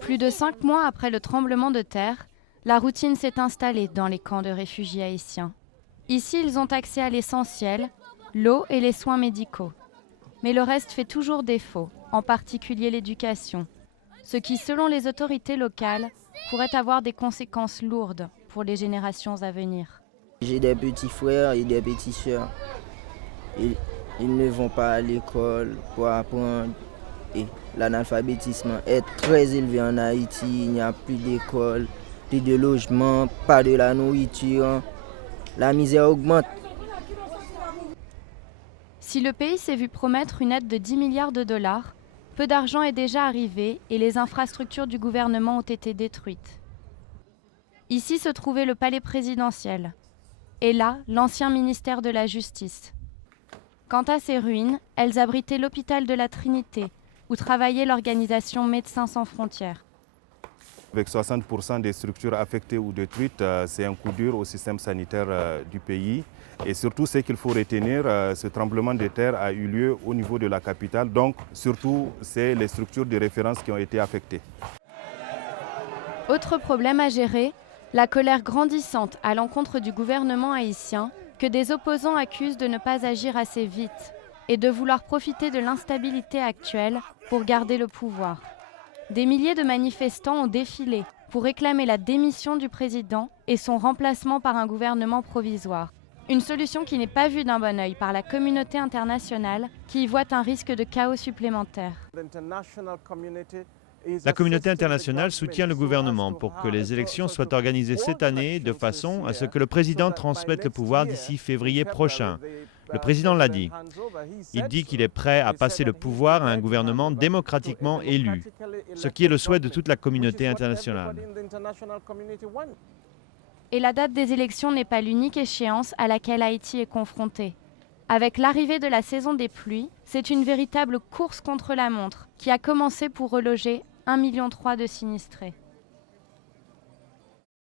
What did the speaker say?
Plus de 5 mois après le tremblement de terre, la routine s'est installée dans les camps de réfugiés haïtiens. Ici, ils ont accès à l'essentiel, l'eau et les soins médicaux. Mais le reste fait toujours défaut, en particulier l'éducation, ce qui, selon les autorités locales, pourrait avoir des conséquences lourdes pour les générations à venir. J'ai des petits frères et des petites sœurs. Ils ne vont pas à l'école pour apprendre. Et l'analphabétisme est très élevé en Haïti. Il n'y a plus d'école, plus de logement, pas de la nourriture. La misère augmente. Si le pays s'est vu promettre une aide de 10 milliards de dollars, peu d'argent est déjà arrivé et les infrastructures du gouvernement ont été détruites. Ici se trouvait le palais présidentiel, et là, l'ancien ministère de la Justice. Quant à ces ruines, elles abritaient l'hôpital de la Trinité, où travaillait l'organisation Médecins sans frontières. Avec 60% des structures affectées ou détruites, c'est un coup dur au système sanitaire du pays. Et surtout, ce qu'il faut retenir, ce tremblement de terre a eu lieu au niveau de la capitale. Donc, surtout, c'est les structures de référence qui ont été affectées. Autre problème à gérer, la colère grandissante à l'encontre du gouvernement haïtien, que des opposants accusent de ne pas agir assez vite et de vouloir profiter de l'instabilité actuelle pour garder le pouvoir. Des milliers de manifestants ont défilé pour réclamer la démission du président et son remplacement par un gouvernement provisoire. Une solution qui n'est pas vue d'un bon œil par la communauté internationale qui y voit un risque de chaos supplémentaire. La communauté internationale soutient le gouvernement pour que les élections soient organisées cette année de façon à ce que le président transmette le pouvoir d'ici février prochain. Le président l'a dit. Il dit qu'il est prêt à passer le pouvoir à un gouvernement démocratiquement élu, ce qui est le souhait de toute la communauté internationale. Et la date des élections n'est pas l'unique échéance à laquelle Haïti est confronté. Avec l'arrivée de la saison des pluies, c'est une véritable course contre la montre qui a commencé pour reloger 1,3 million de sinistrés.